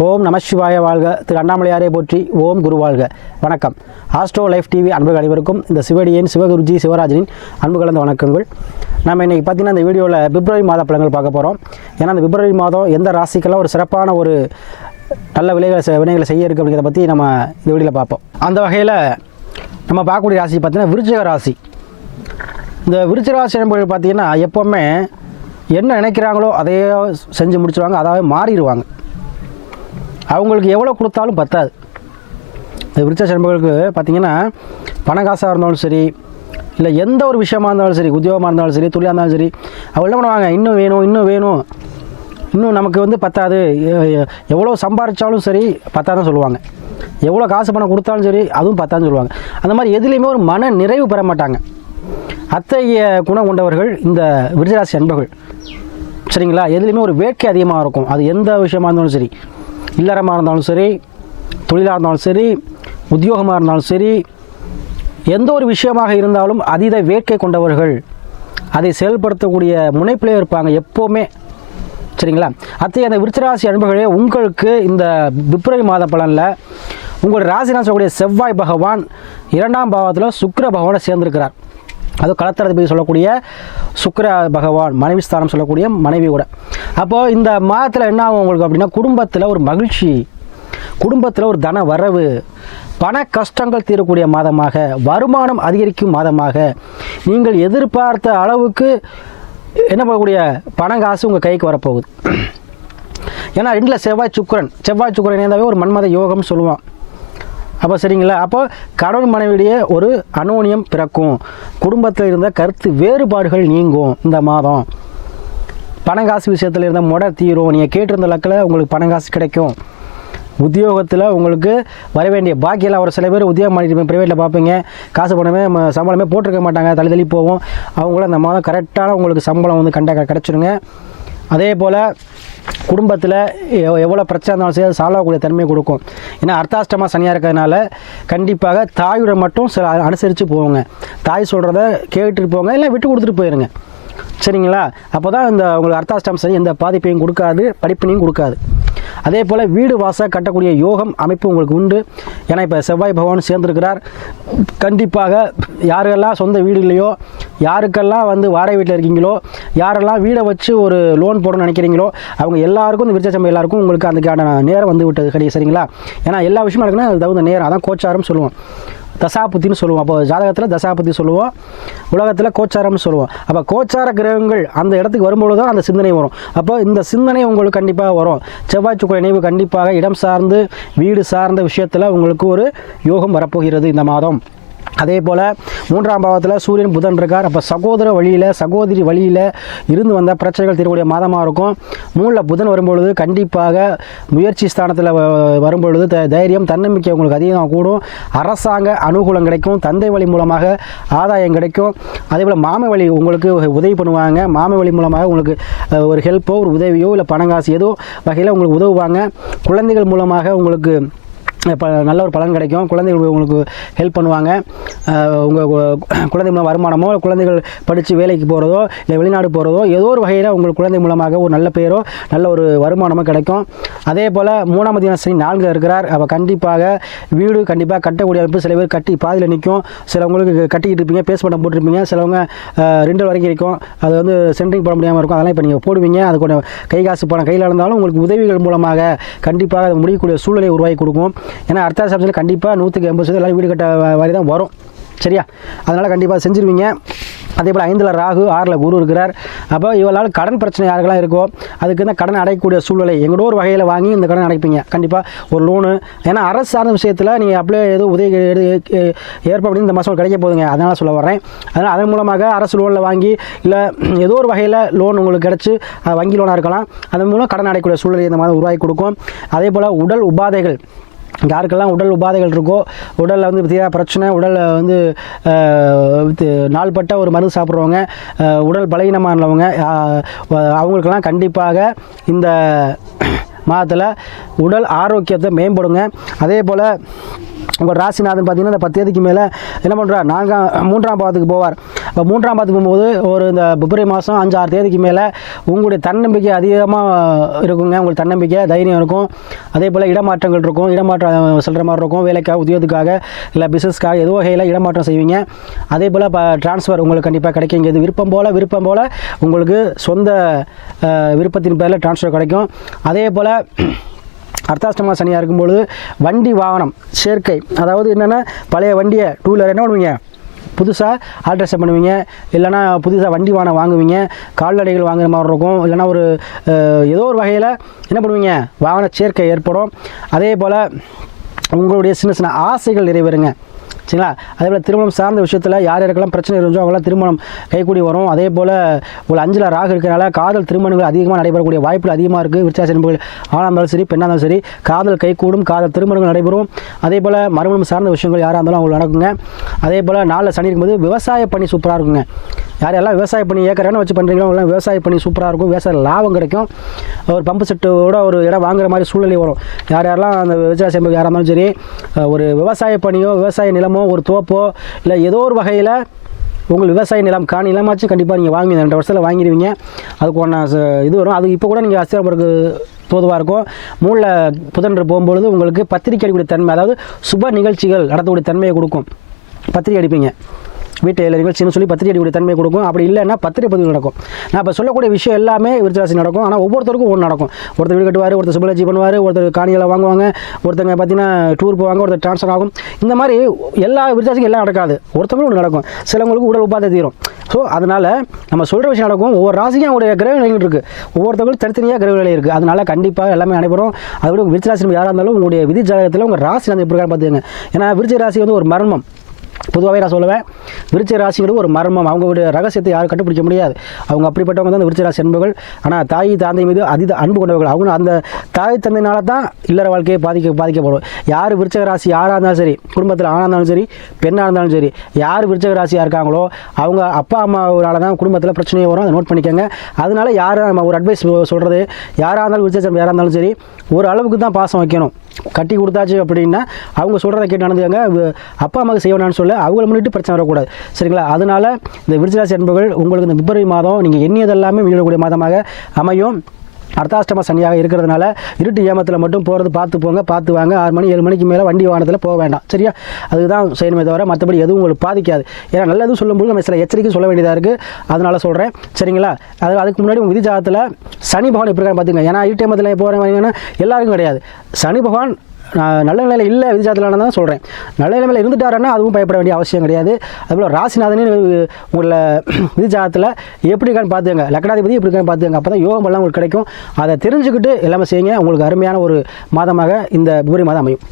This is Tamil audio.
ஓம் நமசிவாய வாழ்க. திரு அண்ணாமலையாரே போற்றி ஓம் குரு வாழ்க. வணக்கம். ஆஸ்ட்ரோ லைஃப் டிவி அன்புகள் அனைவருக்கும் இந்த சிவடியின் சிவகுருஜி சிவராஜனின் அன்பு கலந்த வணக்கங்கள். நம்ம இன்றைக்கி பார்த்தீங்கன்னா இந்த வீடியோவில் பிப்ரவரி மாத பழங்கள் பார்க்க போகிறோம் ஏன்னா இந்த பிப்ரவரி மாதம் எந்த ராசிக்கெல்லாம் ஒரு சிறப்பான ஒரு நல்ல விலைகளை செ- வினைகளை செய்ய இருக்குது அப்படிங்கிறத பற்றி நம்ம இந்த வீடியோவில் பார்ப்போம். அந்த வகையில் நம்ம பார்க்கக்கூடிய ராசி பார்த்தீங்கன்னா விருச்சிக ராசி. இந்த விருச்சிக ராசி என்பது பார்த்தீங்கன்னா எப்போவுமே என்ன நினைக்கிறாங்களோ அதையே செஞ்சு முடிச்சுருவாங்க அதாவது மாறிடுவாங்க. அவங்களுக்கு எவ்வளோ கொடுத்தாலும் பத்தாது. இந்த விருச்ச நண்பர்களுக்கு பார்த்தீங்கன்னா பண காசாக இருந்தாலும் சரி இல்லை எந்த ஒரு விஷயமா இருந்தாலும் சரி உத்தியோகமாக இருந்தாலும் சரி தொழிலாக இருந்தாலும் சரி அவங்க என்ன பண்ணுவாங்க? இன்னும் வேணும் இன்னும் வேணும். இன்னும் நமக்கு வந்து பத்தாது. எவ்வளோ சம்பாதிச்சாலும் சரி பத்தாதான் சொல்லுவாங்க. எவ்வளோ காசு பணம் கொடுத்தாலும் சரி அதுவும் பத்தான்னு சொல்லுவாங்க. அந்த மாதிரி எதுலேயுமே ஒரு மன நிறைவு பெற மாட்டாங்க. அத்தகைய குணம் கொண்டவர்கள் இந்த விருச்சராசி அன்பர்கள். சரிங்களா? எதுலேயுமே ஒரு வேட்கை அதிகமாக இருக்கும். அது எந்த விஷயமா இருந்தாலும் சரி. இல்லறமாக இருந்தாலும் சரி தொழிலாக இருந்தாலும் சரி உத்தியோகமாக இருந்தாலும் சரி எந்த ஒரு விஷயமாக இருந்தாலும் அதீத வேட்கை கொண்டவர்கள் அதை செயல்படுத்தக்கூடிய முனைப்பிலே இருப்பாங்க எப்போவுமே. சரிங்களா? அத்தைய அந்த விருச்சராசி அன்பர்களே உங்களுக்கு இந்த பிப்ரவரி மாத பலனில் உங்களுடைய ராசினா சொல்லக்கூடிய செவ்வாய் பகவான் இரண்டாம் பாவத்தில் சுக்கர பகவானை சேர்ந்திருக்கிறார். அது களத்தரதிபதி சொல்லக்கூடிய சுக்கர பகவான் மனைவி ஸ்தானம் சொல்லக்கூடிய மனைவி கூட. அப்போது இந்த மாதத்தில் என்ன ஆகும் உங்களுக்கு அப்படின்னா குடும்பத்தில் ஒரு மகிழ்ச்சி குடும்பத்தில் ஒரு தன வரவு பண கஷ்டங்கள் தீரக்கூடிய மாதமாக வருமானம் அதிகரிக்கும் மாதமாக நீங்கள் எதிர்பார்த்த அளவுக்கு என்ன பண்ணக்கூடிய பணம் காசு உங்கள் கைக்கு வரப்போகுது. ஏன்னா ரெண்டில் செவ்வாய் சுக்கரன் செவ்வாய் சுக்கரன் இணைந்தாவே ஒரு மன்மத யோகம்னு சொல்லுவான் அப்போ சரிங்களா? அப்போ கணவன் மனைவியிடையே ஒரு அனோனியம் பிறக்கும். குடும்பத்தில் இருந்த கருத்து வேறுபாடுகள் நீங்கும் இந்த மாதம். பணம் காசு விஷயத்தில் இருந்த முட தீரும். நீங்கள் கேட்டிருந்த லக்கில் உங்களுக்கு பணம் காசு கிடைக்கும். உத்தியோகத்தில் உங்களுக்கு வர வேண்டிய பாக்கியெல்லாம் ஒரு சில பேர் உத்தியோகம் பண்ணிட்டு ப்ரைவேட்டில் பார்ப்பீங்க. காசு பணமே சம்பளமே போட்டிருக்க மாட்டாங்க. தள்ளி தள்ளி போகும். அவங்களும் அந்த மாதம் கரெக்டான உங்களுக்கு சம்பளம் வந்து கண்டா கிடச்சிருங்க. அதே போல் குடும்பத்தில் எவ்வளோ பிரச்சனை இருந்தாலும் சரி அது சால்வ் ஆகக்கூடிய தன்மை கொடுக்கும். ஏன்னா அர்த்தாஷ்டமாக சனியாக இருக்கிறதுனால கண்டிப்பாக தாயோட மட்டும் சில அனுசரித்து போவோங்க தாய் சொல்கிறத கேட்டுட்டு போங்க இல்லை விட்டு கொடுத்துட்டு போயிருங்க. சரிங்களா? அப்போ தான் இந்த உங்களுக்கு அர்த்தாஷ்டம் சரி எந்த பாதிப்பையும் கொடுக்காது படிப்பினையும் கொடுக்காது. அதே போல் வீடு வாச கட்டக்கூடிய யோகம் அமைப்பு உங்களுக்கு உண்டு. ஏன்னா இப்போ செவ்வாய் பகவான் சேர்ந்துருக்கிறார். கண்டிப்பாக யாருக்கெல்லாம் சொந்த வீடு இல்லையோ யாருக்கெல்லாம் வந்து வாடகை வீட்டில் இருக்கீங்களோ யாரெல்லாம் வீடை வச்சு ஒரு லோன் போடணும்னு நினைக்கிறீங்களோ அவங்க எல்லாருக்கும் இந்த விருச்சசம்பை எல்லாருக்கும் உங்களுக்கு அதுக்கான நேரம் வந்து விட்டது. கிடையாது சரிங்களா? ஏன்னா எல்லா விஷயமும் இருக்குன்னா அது தகுந்த நேரம். அதான் கோச்சாரம் சொல்லுவோம். தசாபுத்தின்னு சொல்லுவோம். அப்போ ஜாதகத்தில் தசாபுத்தி சொல்லுவோம். உலகத்தில் கோச்சாரம்னு சொல்லுவோம். அப்போ கோச்சார கிரகங்கள் அந்த இடத்துக்கு வரும்பொழுது தான் அந்த சிந்தனை வரும். அப்போ இந்த சிந்தனை உங்களுக்கு கண்டிப்பாக வரும். செவ்வாய் சுக்கர இணைவு கண்டிப்பாக இடம் சார்ந்து வீடு சார்ந்த விஷயத்தில் உங்களுக்கு ஒரு யோகம் வரப்போகிறது இந்த மாதம். அதே போல் மூன்றாம் பாவத்தில் சூரியன் புதன் இருக்கார். அப்போ சகோதர வழியில் சகோதரி வழியில் இருந்து வந்த பிரச்சனைகள் தீரக்கூடிய மாதமாக இருக்கும். மூணில் புதன் வரும்பொழுது கண்டிப்பாக முயற்சி ஸ்தானத்தில் வ- வரும்பொழுது த தைரியம் தன்னம்பிக்கை உங்களுக்கு அதிகமாக கூடும். அரசாங்க அனுகூலம் கிடைக்கும். தந்தை வழி மூலமாக ஆதாயம் கிடைக்கும். அதே போல் மாம வழி உங்களுக்கு உதவி பண்ணுவாங்க. மாம வழி மூலமாக உங்களுக்கு ஒரு ஹெல்ப்போ ஒரு உதவியோ இல்லை பணங்காசு ஏதோ வகையில் உங்களுக்கு உதவுவாங்க. குழந்தைகள் மூலமாக உங்களுக்கு இப்போ நல்ல ஒரு பலன் கிடைக்கும். குழந்தைகள் உங்களுக்கு ஹெல்ப் பண்ணுவாங்க. உங்கள் குழந்தை மூலம் வருமானமோ குழந்தைகள் படித்து வேலைக்கு போகிறதோ இல்லை வெளிநாடு போகிறதோ ஏதோ ஒரு வகையில் உங்கள் குழந்தை மூலமாக ஒரு நல்ல பேரோ நல்ல ஒரு வருமானமோ கிடைக்கும். அதே போல் மூணாம் தினசரி நான்கு இருக்கிறார். அப்போ கண்டிப்பாக வீடு கண்டிப்பாக கட்டக்கூடிய அமைப்பு சில பேர் கட்டி பாதியில் நிற்கும் சிலவங்களுக்கு கட்டிக்கிட்டு இருப்பீங்க பேஸ் பண்ண போட்டிருப்பீங்க. சிலவங்க ரெண்டு வரைக்கும் இருக்கும். அது வந்து சென்ட்ரிங் போட முடியாமல் இருக்கும். அதெல்லாம் இப்போ நீங்கள் போடுவீங்க. அது கூட கை காசு பணம் கையில் இருந்தாலும் உங்களுக்கு உதவிகள் மூலமாக கண்டிப்பாக அது முடியக்கூடிய சூழ்நிலை உருவாக்கி கொடுக்கும். ஏன்னா அடுத்த சப்ஜெக்டில் கண்டிப்பாக நூற்றுக்கு எண்பது சதவீதம் எல்லாரும் வீடு கட்ட வரி தான் வரும். சரியா? அதனால் கண்டிப்பாக செஞ்சிருவீங்க. அதே போல் ஐந்தில் ராகு ஆறில் குரு இருக்கிறார். அப்போ இவளால் கடன் பிரச்சனை யாருக்கெல்லாம் இருக்கோ அதுக்கு இந்த கடன் அடைக்கக்கூடிய சூழ்நிலை எங்களோட ஒரு வகையில் வாங்கி இந்த கடன் அடைப்பீங்க. கண்டிப்பாக ஒரு லோனு ஏன்னா அரசு சார்ந்த விஷயத்தில் நீங்கள் அப்படியே ஏதோ உதவி ஏற்பாடு இந்த மாதம் கிடைக்க போதுங்க. அதனால் சொல்ல வரேன் அதனால் அதன் மூலமாக அரசு லோனில் வாங்கி இல்லை ஏதோ ஒரு வகையில் லோன் உங்களுக்கு கிடச்சி வங்கி லோனாக இருக்கலாம். அதன் மூலம் கடன் அடைக்கக்கூடிய சூழ்நிலை இந்த மாதிரி உருவாக்கி கொடுக்கும். அதே போல் உடல் உபாதைகள். யாருக்கெல்லாம் உடல் உபாதைகள் இருக்கோ உடலில் வந்து தீரா பிரச்சனை உடலில் வந்து நாள்பட்ட ஒரு மருந்து சாப்பிட்றவங்க உடல் பலகீனமானவங்க அவங்களுக்கெல்லாம் கண்டிப்பாக இந்த மாதத்தில் உடல் ஆரோக்கியத்தை மேம்படுங்க. அதே போல் உங்கள் ராசிநாதன் பார்த்தீங்கன்னா இந்த பத்து தேதிக்கு மேலே என்ன பண்ணுறார் நான்காம் மூன்றாம் பாவத்துக்கு போவார். இப்போ மூன்றாம் பாவத்துக்கு போகும்போது ஒரு இந்த பிப்ரவரி மாதம் அஞ்சு ஆறு தேதிக்கு மேலே உங்களுடைய தன்னம்பிக்கை அதிகமாக இருக்குங்க. உங்களுக்கு தன்னம்பிக்கை தைரியம் இருக்கும். அதே போல் இடமாற்றங்கள் இருக்கும். இடமாற்றம் சொல்கிற மாதிரி இருக்கும். வேலைக்காக உத்தியோகத்துக்காக இல்லை பிஸ்னஸ்க்காக ஏதோ வகையில் இடமாற்றம் செய்வீங்க. அதே போல் இப்போ ட்ரான்ஸ்ஃபர் உங்களுக்கு கண்டிப்பாக கிடைக்கும். இது விருப்பம் போல் விருப்பம் போல் உங்களுக்கு சொந்த விருப்பத்தின் பேரில் ட்ரான்ஸ்ஃபர் கிடைக்கும். அதே போல் அர்த்தாஷ்டமா சனியாக இருக்கும்பொழுது வண்டி வாகனம் சேர்க்கை. அதாவது என்னென்னா பழைய வண்டியை டூ வீலர் என்ன பண்ணுவீங்க? புதுசாக ஆல்ட்ரேஷன் பண்ணுவீங்க. இல்லைனா புதுசாக வண்டி வாகனம் வாங்குவீங்க. கால்நடைகள் வாங்குற மாதிரி இருக்கும். இல்லைனா ஒரு ஏதோ ஒரு வகையில் என்ன பண்ணுவீங்க? வாகன சேர்க்கை ஏற்படும். அதே போல் உங்களுடைய சின்ன சின்ன ஆசைகள் நிறைவேறுங்க. சரிங்களா? அதே போல் திருமணம் சார்ந்த விஷயத்தில் யார் யாருக்கெல்லாம் பிரச்சனை இருந்துச்சோ அவங்களாம் திருமணம் கைக்கூடி வரும். அதே போல் உங்களை அஞ்சில் ராகு இருக்கிறனால காதல் திருமணங்கள் அதிகமாக நடைபெறக்கூடிய வாய்ப்புகள் அதிகமாக இருக்குது விருச்சாச என்பர்கள் ஆணாக இருந்தாலும் சரி பெண்ணாக இருந்தாலும் சரி காதல் கைக்கூடும் காதல் திருமணங்கள் நடைபெறும். அதே போல் மறுமணம் சார்ந்த விஷயங்கள் யாராக இருந்தாலும் அவங்களுக்கு நடக்குங்க. அதே போல் நாளில் சனி இருக்கும்போது விவசாய பணி சூப்பராக இருக்குங்க. யாரெல்லாம் விவசாயம் பண்ணி ஏக்கரான வச்சு பண்ணுறீங்களோ அவங்களாம் விவசாயம் பண்ணி சூப்பராக இருக்கும். விவசாய லாபம் கிடைக்கும். ஒரு பம்பு செட்டோட ஒரு இடம் வாங்குற மாதிரி சூழ்நிலை வரும். யார் யாரெல்லாம் அந்த விவசாய செய்ய யாராக இருந்தாலும் சரி ஒரு விவசாய பணியோ விவசாய நிலமோ ஒரு தோப்போ இல்லை ஏதோ ஒரு வகையில் உங்கள் விவசாய நிலம் காணி நிலமாச்சும் கண்டிப்பாக நீங்கள் வாங்கி ரெண்டு வருஷத்தில் வாங்கிடுவீங்க. அதுக்கு ஒன்றா இது வரும். அது இப்போ கூட நீங்கள் அஸ்திரம்பருக்கு தோதுவாக இருக்கும். மூணில் புதன்று போகும்பொழுது உங்களுக்கு பத்திரிக்கை அடிக்கக்கூடிய தன்மை அதாவது சுப நிகழ்ச்சிகள் நடத்தக்கூடிய தன்மையை கொடுக்கும். பத்திரிக்கை அடிப்பீங்க. வீட்டு நிகழ்ச்சின்னு சொல்லி பத்திரிக்கை அடிக்கக்கூடிய தன்மை கொடுக்கும். அப்படி இல்லைன்னா பத்திரிகை பதிவு நடக்கும். நான் இப்போ சொல்லக்கூடிய விஷயம் எல்லாமே விருச்சராசி நடக்கும். ஆனால் ஒவ்வொருத்தருக்கும் ஒன்று நடக்கும். ஒருத்தர் வீடு கட்டுவார் ஒருத்தர் சுபலட்சி பண்ணுவார் ஒருத்தர் காணிகளை வாங்குவாங்க ஒருத்தங்க பார்த்தீங்கன்னா டூர் போவாங்க ஒருத்தர் ட்ரான்ஸ்ஃபர் ஆகும். இந்த மாதிரி எல்லா விருச்சாசிக்கும் எல்லாம் நடக்காது. ஒருத்தவங்களும் ஒன்று நடக்கும். சிலவங்களுக்கு உடல் உபாதை தீரும். ஸோ அதனால் நம்ம சொல்கிற விஷயம் நடக்கும். ஒவ்வொரு ராசிக்கும் அவருடைய கிரக நிலைகள் இருக்குது ஒவ்வொருத்தவங்களும் தனித்தனியாக கிரக நிலை இருக்குது அதனால் கண்டிப்பாக எல்லாமே நடைபெறும் அதோட விட விருச்சராசி யாராக இருந்தாலும் உங்களுடைய விதி ஜாதகத்தில் உங்கள் ராசி அந்த எப்படி பார்த்துக்கங்க ஏன்னா விருச்சிக ராசி வந்து ஒரு மர்மம். பொதுவாகவே நான் சொல்லுவேன் விருச்சிக ராசிங்கிறது ஒரு மர்மம். அவங்களுடைய ரகசியத்தை யாரும் கண்டுபிடிக்க முடியாது. அவங்க அப்படிப்பட்டவங்க தான் இந்த விருச்சிக ராசி என்பவர்கள் ஆனால் தாய் தந்தை மீது அதீத அன்பு கொண்டவர்கள். அவங்க அந்த தாய் தந்தையினால தான் இல்லற வாழ்க்கையை பாதிக்க பாதிக்கப்படும். யார் விருச்சக ராசி யாராக இருந்தாலும் சரி குடும்பத்தில் ஆணாக இருந்தாலும் சரி பெண்ணாக இருந்தாலும் சரி யார் விருச்சக ராசியாக இருக்காங்களோ அவங்க அப்பா அம்மாவனால தான் குடும்பத்தில் பிரச்சனையே வரும். அதை நோட் பண்ணிக்கோங்க. அதனால யார் நம்ம ஒரு அட்வைஸ் சொல்கிறது யாராக இருந்தாலும் விருச்சிக யாராக இருந்தாலும் சரி ஒரு அளவுக்கு தான் பாசம் வைக்கணும். கட்டி கொடுத்தாச்சு அப்படின்னா அவங்க சொல்கிறத கேட்டு நடந்துக்காங்க. அப்பா அம்மாவுக்கு செய்யணும்னு சொல்ல அவங்கள முன்னிட்டு பிரச்சனை வரக்கூடாது. சரிங்களா? அதனால இந்த விருச்சிராசி என்பவர்கள் உங்களுக்கு இந்த பிப்ரவரி மாதம் நீங்கள் எண்ணியதெல்லாமே மீளக்கூடிய மாதமாக அமையும். அர்த்தாஷ்டம சனியாக இருக்கிறதுனால இருட்டு ஏமத்தில் மட்டும் போகிறது பார்த்து போங்க பார்த்து வாங்க. ஆறு மணி ஏழு மணிக்கு மேலே வண்டி வாகனத்தில் போக வேண்டாம். சரியா? அதுதான் செய்யணுமே தவிர மற்றபடி எதுவும் உங்களுக்கு பாதிக்காது. ஏன்னா நல்லதும் சொல்லும்போது நம்ம சில எச்சரிக்கை சொல்ல வேண்டியதாக இருக்குது அதனால் சொல்கிறேன் சரிங்களா? அது அதுக்கு முன்னாடி உங்கள் விதி ஜாதகத்தில் சனி பகவான் எப்படி இருக்கான்னு பார்த்துங்க ஏன்னா இருட்டு ஏமத்தில் வாங்கினா எல்லாருக்கும் கிடையாது. சனி பகவான் நல்ல நிலையில் இல்லை விதிஜாதத்தில் தான் சொல்கிறேன் நல்ல நிலைமையில் இருந்துட்டாருன்னா அதுவும் பயப்பட வேண்டிய அவசியம் கிடையாது. அதுபோல் ராசிநாதனே உங்களை விதிஜாதத்தில் எப்படி இருக்கான்னு பார்த்துங்க லக்னாதிபதி எப்படி இருக்கான்னு பார்த்துங்க அப்போ தான் யோகம் எல்லாம் உங்களுக்கு கிடைக்கும். அதை தெரிஞ்சுக்கிட்டு எல்லாமே செய்யுங்க. உங்களுக்கு அருமையான ஒரு மாதமாக இந்த பிப்ரவரி மாதம் அமையும்.